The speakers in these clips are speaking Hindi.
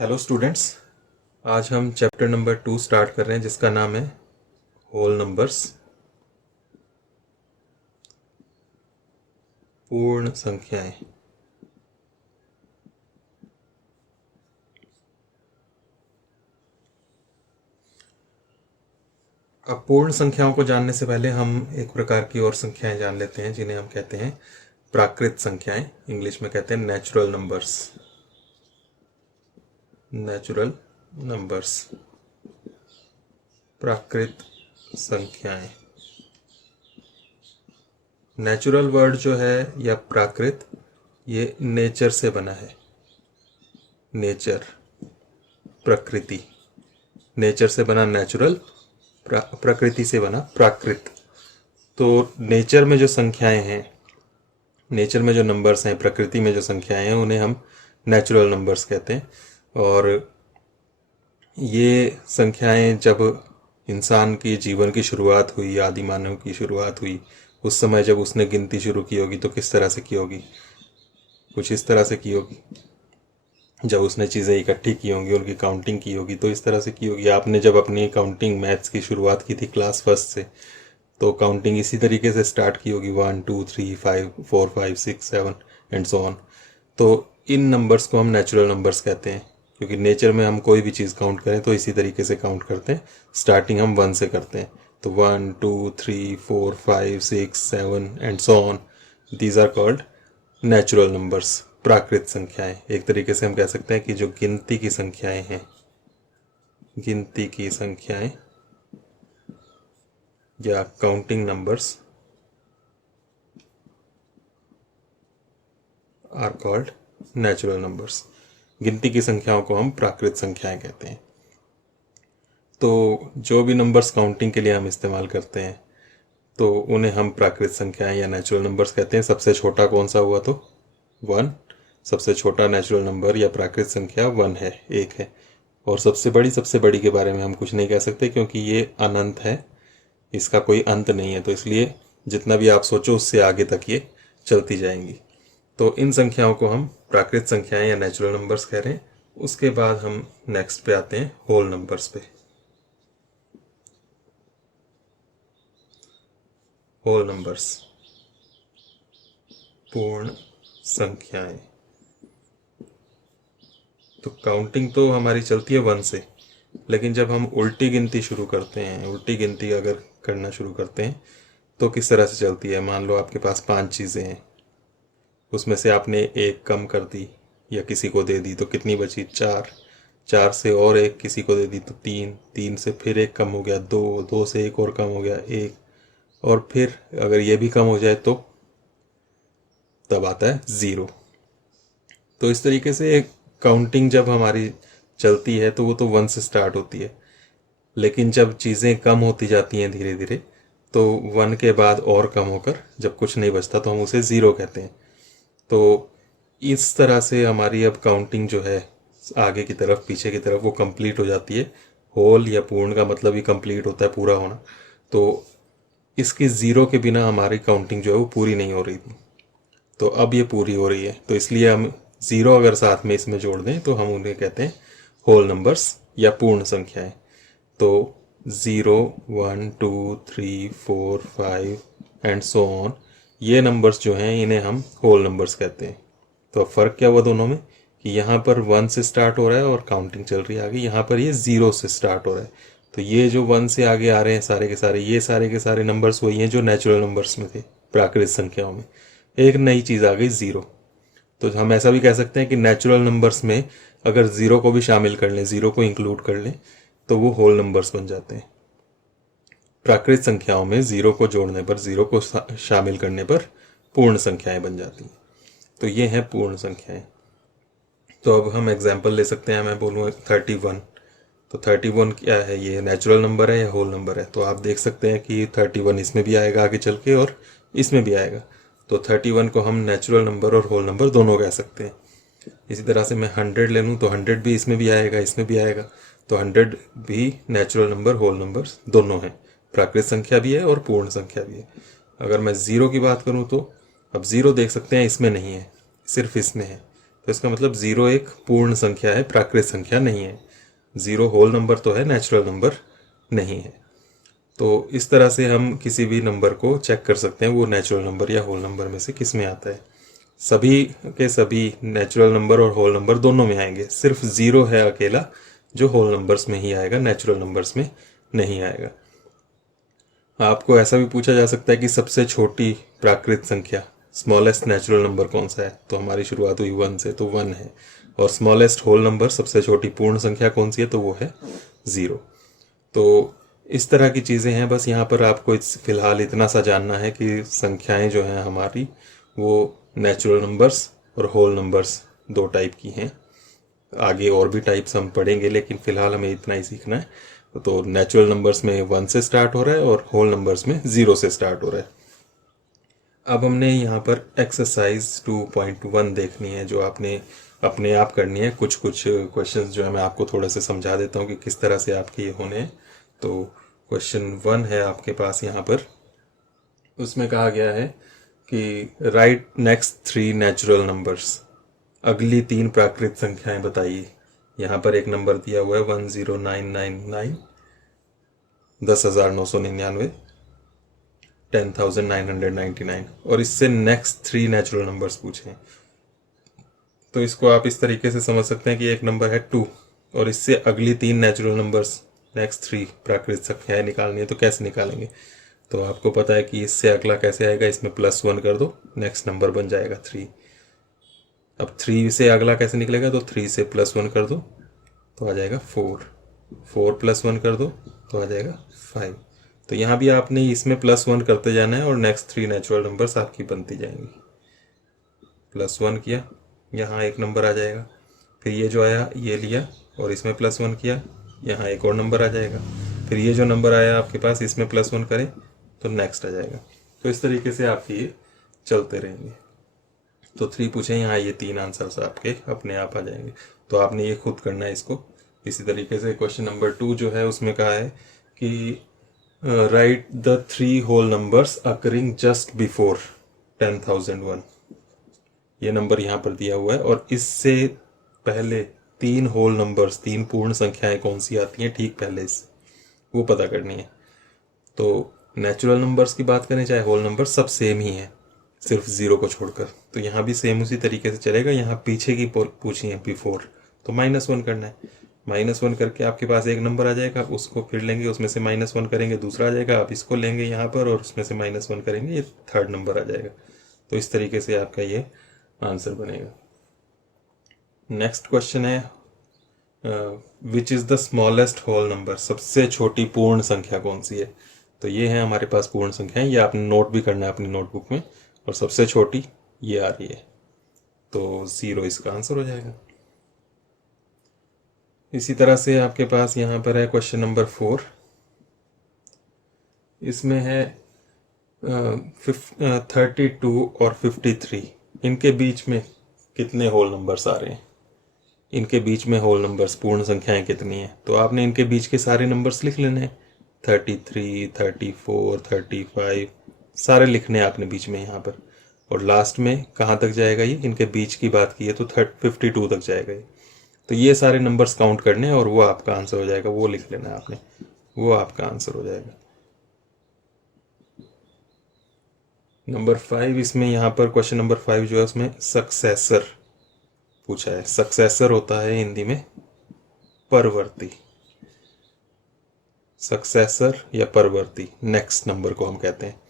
Hello students. आज हम चैप्टर नंबर 2 स्टार्ट कर रहे हैं जिसका नाम है होल नंबर्स, पूर्ण संख्याएं। अब पूर्ण संख्याओं को जानने से पहले हम एक प्रकार की और संख्याएं जान लेते हैं जिन्हें हम कहते हैं प्राकृत संख्याएं। इंग्लिश में कहते हैं नेचुरल नंबर्स। नेचुरल नंबर्स, प्राकृत संख्याएं। नेचुरल वर्ड जो है या प्राकृत, ये नेचर से बना है। नेचर, प्रकृति। नेचर से बना नेचुरल, प्रकृति से बना प्राकृत। तो नेचर में जो संख्याएं हैं, नेचर में जो नंबर्स हैं, प्रकृति में जो संख्याएं हैं, उन्हें हम नेचुरल नंबर्स कहते हैं। और ये संख्याएं जब इंसान की जीवन की शुरुआत हुई, आदि मानव की शुरुआत हुई, उस समय जब उसने गिनती शुरू की होगी तो किस तरह से की होगी? कुछ इस तरह से की होगी। जब उसने चीज़ें इकट्ठी की होंगी, उनकी काउंटिंग की होगी तो इस तरह से की होगी। आपने जब अपनी काउंटिंग मैथ्स की शुरुआत की थी क्लास फर्स्ट से, तो काउंटिंग इसी तरीके से स्टार्ट की होगी, 1 2 3 5 4 5 6 7 एंड सो ऑन। तो इन नंबर्स को हम नेचुरल नंबर्स कहते हैं, क्योंकि नेचर में हम कोई भी चीज़ काउंट करें तो इसी तरीके से काउंट करते हैं। स्टार्टिंग हम 1 से करते हैं, तो 1 2 3 4 5 6 7 and so on. These are called natural numbers, प्राकृत संख्याएं। एक तरीके से हम कह सकते हैं कि जो गिनती की संख्याएं हैं, गिनती की संख्याएं या counting numbers are called natural numbers. गिनती की संख्याओं को हम प्राकृत संख्याएं कहते हैं। तो जो भी नंबर्स काउंटिंग के लिए हम इस्तेमाल करते हैं तो उन्हें हम प्राकृत संख्याएं या नेचुरल नंबर्स कहते हैं। सबसे छोटा कौन सा हुआ? तो 1। सबसे छोटा नेचुरल नंबर या प्राकृत संख्या 1 है, 1 है। और सबसे बड़ी के बारे में हम कुछ नहीं कह सकते, क्योंकि ये अनंत है, इसका कोई अंत नहीं है। तो इसलिए जितना भी आप सोचो उससे आगे तक ये चलती जाएंगी। तो इन संख्याओं को हम प्राकृत संख्याएं या नेचुरल नंबर्स कह रहे हैं। उसके बाद हम नेक्स्ट पे आते हैं, होल नंबर्स पे। होल नंबर्स, पूर्ण संख्याएं। तो काउंटिंग तो हमारी चलती है 1 से, लेकिन जब हम उल्टी गिनती शुरू करते हैं, उल्टी गिनती अगर करना शुरू करते हैं तो किस तरह से चलती है? मान लो आपके पास 5 चीज़ें हैं, उसमें से आपने एक कम कर दी या किसी को दे दी तो कितनी बची? 4। 4 से और एक किसी को दे दी तो 3। 3 से फिर एक कम हो गया, 2। 2 से एक और कम हो गया, 1। और फिर अगर ये भी कम हो जाए तो तब आता है 0। तो इस तरीके से काउंटिंग जब हमारी चलती है तो वो तो 1 से स्टार्ट होती है, लेकिन जब चीज़ें कम होती जाती हैं धीरे धीरे तो 1 के बाद और कम होकर जब कुछ नहीं बचता तो हम उसे 0 कहते हैं। तो इस तरह से हमारी अब काउंटिंग जो है आगे की तरफ, पीछे की तरफ, वो कंप्लीट हो जाती है। होल या पूर्ण का मतलब ही कंप्लीट होता है, पूरा होना। तो इसकी 0 के बिना हमारी काउंटिंग जो है वो पूरी नहीं हो रही थी, तो अब ये पूरी हो रही है। तो इसलिए हम 0 अगर साथ में इसमें जोड़ दें तो हम उन्हें कहते हैं होल नंबर्स या पूर्ण संख्याएं। तो 0 1 2 3 4 5 एंड सो ऑन, ये नंबर्स जो हैं इन्हें हम होल नंबर्स कहते हैं। तो अब फ़र्क क्या हुआ दोनों में कि यहाँ पर 1 से स्टार्ट हो रहा है और काउंटिंग चल रही है आगे, यहाँ पर ये 0 से स्टार्ट हो रहा है। तो ये जो 1 से आगे आ रहे हैं सारे के सारे, ये सारे के सारे नंबर्स वही हैं जो नेचुरल नंबर्स में थे, प्राकृत संख्याओं में। एक नई चीज़ आ गई, 0। तो हम ऐसा भी कह सकते हैं कि नेचुरल नंबर्स में अगर 0 को भी शामिल कर लें, 0 को इंक्लूड कर लें, तो वो होल नंबर्स बन जाते हैं। प्राकृत संख्याओं में 0 को जोड़ने पर, 0 को शामिल करने पर पूर्ण संख्याएं बन जाती हैं। तो ये हैं पूर्ण संख्याएं। तो अब हम एग्जाम्पल ले सकते हैं। मैं बोलूँ 31, तो 31 क्या है? ये नेचुरल नंबर है या होल नंबर है? तो आप देख सकते हैं कि 31 इसमें भी आएगा आगे चल के और इसमें भी आएगा। तो 31 को हम नेचुरल नंबर और होल नंबर दोनों कह सकते हैं। इसी तरह से मैं 100 ले लूँ तो 100 भी इसमें भी आएगा, इसमें भी आएगा। तो 100 भी नेचुरल नंबर, होल नंबर दोनों हैं, प्राकृत संख्या भी है और पूर्ण संख्या भी है। अगर मैं 0 की बात करूँ तो अब 0 देख सकते हैं इसमें नहीं है, सिर्फ इसमें है। तो इसका मतलब 0 एक पूर्ण संख्या है, प्राकृत संख्या नहीं है। 0 होल नंबर तो है, नेचुरल नंबर नहीं है। तो इस तरह से हम किसी भी नंबर को चेक कर सकते हैं वो नेचुरल नंबर या होल नंबर में से किस में आता है। सभी के सभी नेचुरल नंबर और होल नंबर दोनों में आएंगे, सिर्फ 0 है अकेला जो होल नंबर्स में ही आएगा, नेचुरल नंबर्स में नहीं आएगा। आपको ऐसा भी पूछा जा सकता है कि सबसे छोटी प्राकृत संख्या, स्मॉलेस्ट नेचुरल नंबर कौन सा है, तो हमारी शुरुआत हुई 1 से, तो 1 है। और स्मॉलेस्ट होल नंबर, सबसे छोटी पूर्ण संख्या कौन सी है, तो वो है 0। तो इस तरह की चीज़ें हैं। बस यहाँ पर आपको फिलहाल इतना सा जानना है कि संख्याएं जो हैं हमारी वो नेचुरल नंबर्स और होल नंबर्स दो टाइप की हैं। आगे और भी टाइप्स हम पढ़ेंगे, लेकिन फिलहाल हमें इतना ही सीखना है। तो नेचुरल नंबर्स में 1 से स्टार्ट हो रहा है और होल नंबर्स में 0 से स्टार्ट हो रहा है। अब हमने यहाँ पर एक्सरसाइज 2.1 देखनी है, जो आपने अपने आप करनी है। कुछ कुछ क्वेश्चंस जो है मैं आपको थोड़ा से समझा देता हूँ कि किस तरह से आपके ये होने हैं। तो क्वेश्चन 1 है आपके पास यहाँ पर, उसमें कहा गया है कि राइट नेक्स्ट 3 नेचुरल नंबर्स, अगली 3 प्राकृत संख्याएं बताइए। यहाँ पर एक नंबर दिया हुआ है 10999, 10,999, 10,999, और इससे नेक्स्ट 3 नेचुरल नंबर्स पूछे। तो इसको आप इस तरीके से समझ सकते हैं कि एक नंबर है 2 और इससे अगली 3 नेचुरल नंबर्स, नेक्स्ट 3 प्राकृत संख्याएं निकालनी है। तो कैसे निकालेंगे, तो आपको पता है कि इससे अगला कैसे आएगा, इसमें +1 कर दो, नेक्स्ट नंबर बन जाएगा 3। अब 3 से अगला कैसे निकलेगा, तो 3 से +1 कर दो तो आ जाएगा 4, 4 + 1 कर दो तो आ जाएगा 5। तो यहाँ भी आपने इसमें +1 करते जाना है और नेक्स्ट 3 नेचुरल नंबर्स आपकी बनती जाएंगी। +1 किया, यहाँ एक नंबर आ जाएगा, फिर ये जो आया ये लिया और इसमें +1 किया, यहाँ एक और नंबर आ जाएगा, फिर ये जो नंबर आया आपके पास इसमें +1 करें तो नेक्स्ट आ जाएगा। तो इस तरीके से आपके ये चलते रहेंगे। तो 3 पूछे, यहाँ ये 3 आंसर्स आपके अपने आप आ जाएंगे। तो आपने ये खुद करना है इसको। इसी तरीके से क्वेश्चन नंबर 2 जो है उसमें कहा है कि write the 3 whole numbers occurring just before 10,001। ये नंबर यहाँ पर दिया हुआ है और इससे पहले 3 होल नंबर्स, 3 पूर्ण संख्याएं कौन सी आती हैं ठीक पहले इससे, वो पता करनी है। तो नेचुरल नंबर्स की बात करें चाहे होल नंबर, सब सेम ही है सिर्फ 0 को छोड़कर। तो यहाँ भी सेम उसी तरीके से चलेगा। यहाँ पीछे की पूछी है बिफोर, तो -1 करना है। -1 करके आपके पास एक नंबर आ जाएगा, उसको फिर लेंगे, उसमें से -1 करेंगे, दूसरा आ जाएगा, आप इसको लेंगे यहाँ पर और उसमें से -1 करेंगे, ये थर्ड नंबर आ जाएगा। तो इस तरीके से आपका ये आंसर बनेगा। नेक्स्ट क्वेश्चन है which is the smallest whole number, सबसे छोटी पूर्ण संख्या कौन सी है। तो ये है हमारे पास पूर्ण संख्याएं, ये आपने नोट भी करना है अपनी नोटबुक में। और सबसे छोटी ये आ रही है, तो 0 इसका आंसर हो जाएगा। इसी तरह से आपके पास यहाँ पर है क्वेश्चन नंबर 4, इसमें है 32 और 53, इनके बीच में कितने होल नंबर्स आ रहे हैं, इनके बीच में होल नंबर्स पूर्ण संख्याएं कितनी हैं। तो आपने इनके बीच के सारे नंबर्स लिख लेने हैं, 33, 34, 35 सारे लिखने हैं आपने बीच में यहाँ पर। और लास्ट में कहाँ तक जाएगा ये, इनके बीच की बात की है तो 52 तक जाएगा ये। तो ये सारे नंबर्स काउंट करने हैं और वो आपका आंसर हो जाएगा, वो लिख लेना है आपने, वो आपका आंसर हो जाएगा। नंबर 5, इसमें यहाँ पर क्वेश्चन नंबर 5 जो है उसमें सक्सेसर पूछा है। सक्सेसर होता है हिंदी में परवर्ती, सक्सेसर या परवर्ती, नेक्स्ट नंबर को हम कहते हैं।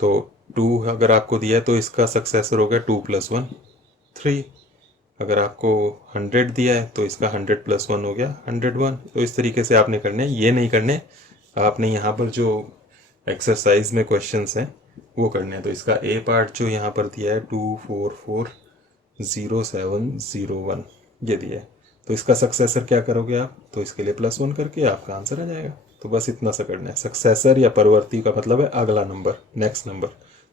तो 2 अगर आपको दिया है तो इसका सक्सेसर हो गया 2 + 1 3। अगर आपको 100 दिया है तो इसका 100 + 1 हो गया 101। तो इस तरीके से आपने करने, ये नहीं करने, आपने यहाँ पर जो एक्सरसाइज में क्वेश्चंस हैं वो करने हैं। तो इसका ए पार्ट जो यहाँ पर दिया है 2440701, ये दिया है। तो इसका सक्सेसर क्या करोगे आप, तो इसके लिए +1 करके आपका आंसर आ जाएगा। तो बस इतना सा करना है। सक्सेसर या परवर्ती का मतलब है अगला नंबर, नेक्स्ट नंबर,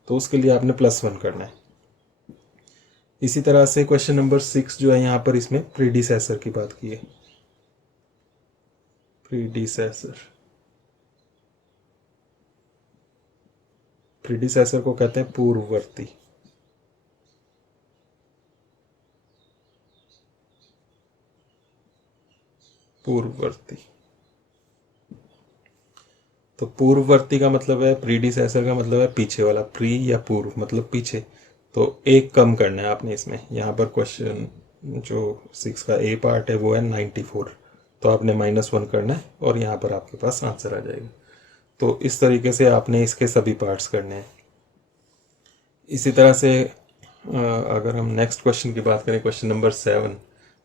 तो उसके लिए आपने +1 करना है। इसी तरह से क्वेश्चन नंबर 6 जो है यहाँ पर, इसमें प्रीडिसेसर की बात की है। प्रीडिसेसर, प्रीडिसेसर को कहते हैं पूर्ववर्ती। पूर्ववर्ती। तो पूर्ववर्ती का मतलब है, प्रीडिसेसर का मतलब है पीछे वाला, प्री या पूर्व मतलब पीछे। तो एक कम करना है आपने इसमें। यहाँ पर क्वेश्चन जो 6 का ए पार्ट है वो है 94, तो आपने -1 करना है और यहाँ पर आपके पास आंसर आ जाएगा। तो इस तरीके से आपने इसके सभी पार्ट्स करने हैं। इसी तरह से अगर हम नेक्स्ट क्वेश्चन की बात करें, क्वेश्चन नंबर 7,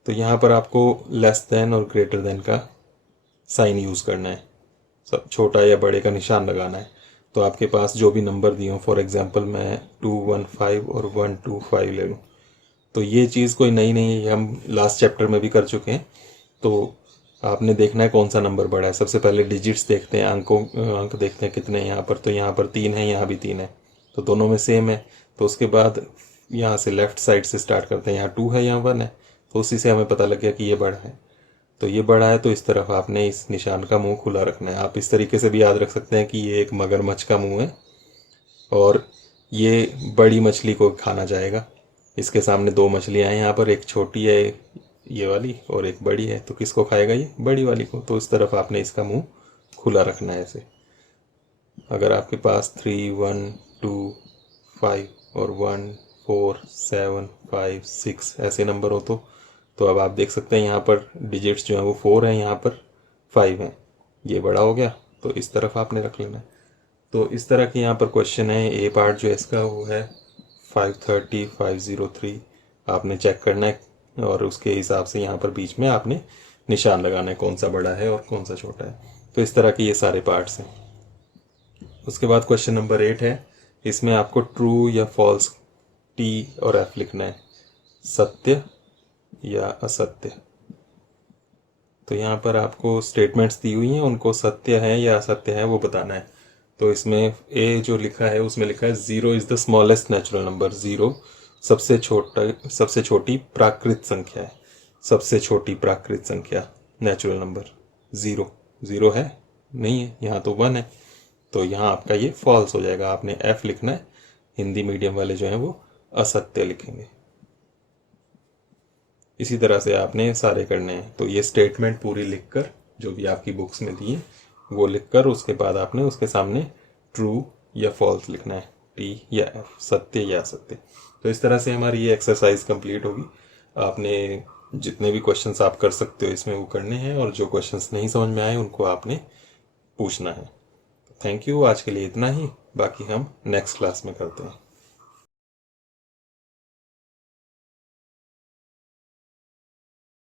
तो यहाँ पर आपको लेस देन और ग्रेटर देन का साइन यूज़ करना है, सब छोटा या बड़े का निशान लगाना है। तो आपके पास जो भी नंबर दिए हों, फॉर एग्जांपल मैं 215 और 125 ले लूँ, तो ये चीज़ कोई नई नहीं है, हम लास्ट चैप्टर में भी कर चुके हैं। तो आपने देखना है कौन सा नंबर बड़ा है। सबसे पहले डिजिट्स देखते हैं, अंक देखते हैं कितने हैं यहाँ पर। तो यहाँ पर 3 है, यहाँ भी 3 है, तो दोनों में सेम है। तो उसके बाद यहाँ से लेफ़्ट साइड से स्टार्ट करते हैं, यहाँ 2 है, यहाँ 1 है, तो उसी से हमें पता लग गया कि ये बड़ा है। तो ये बड़ा है, तो इस तरफ आपने इस निशान का मुंह खुला रखना है। आप इस तरीके से भी याद रख सकते हैं कि ये एक मगरमच्छ का मुंह है और ये बड़ी मछली को खाना चाहेगा। इसके सामने 2 मछलियाँ हैं यहाँ पर, एक छोटी है ये वाली और एक बड़ी है, तो किसको खाएगा? ये बड़ी वाली को। तो इस तरफ आपने इसका मुंह खुला रखना है ऐसे। अगर आपके पास 3, 1, 2, 5 और 1, 4, 7, 5, 6 ऐसे नंबर हो तो अब आप देख सकते हैं यहाँ पर डिजिट्स जो हैं वो 4 हैं, यहाँ पर 5 हैं। ये बड़ा हो गया, तो इस तरफ आपने रख लेना है। तो इस तरह के यहाँ पर क्वेश्चन है। ए पार्ट जो है इसका वो है 530, 503, आपने चेक करना है और उसके हिसाब से यहाँ पर बीच में आपने निशान लगाना है, कौन सा बड़ा है और कौन सा छोटा है। तो इस तरह के ये सारे पार्ट्स हैं। उसके बाद क्वेश्चन नंबर 8 है। इसमें आपको ट्रू या फॉल्स टी और एफ लिखना है, सत्य या असत्य। तो यहाँ पर आपको स्टेटमेंट्स दी हुई हैं, उनको सत्य है या असत्य है वो बताना है। तो इसमें ए जो लिखा है उसमें लिखा है 0 is the smallest natural number. 0 सबसे छोटी प्राकृत संख्या है। सबसे छोटी प्राकृत संख्या नेचुरल नंबर 0। 0 है नहीं है, यहाँ तो 1 है, तो यहाँ आपका ये फॉल्स हो जाएगा। आपने एफ लिखना है। हिंदी मीडियम वाले जो हैं वो असत्य लिखेंगे। इसी तरह से आपने सारे करने हैं। तो ये स्टेटमेंट पूरी लिखकर, जो भी आपकी बुक्स में दी है वो लिखकर, उसके बाद आपने उसके सामने ट्रू या फॉल्स लिखना है, टी या एफ, सत्य या असत्य। तो इस तरह से हमारी ये एक्सरसाइज कंप्लीट होगी। आपने जितने भी क्वेश्चंस आप कर सकते हो इसमें वो करने हैं, और जो क्वेश्चंस नहीं समझ में आए उनको आपने पूछना है। थैंक यू, आज के लिए इतना ही, बाकी हम नेक्स्ट क्लास में करते हैं।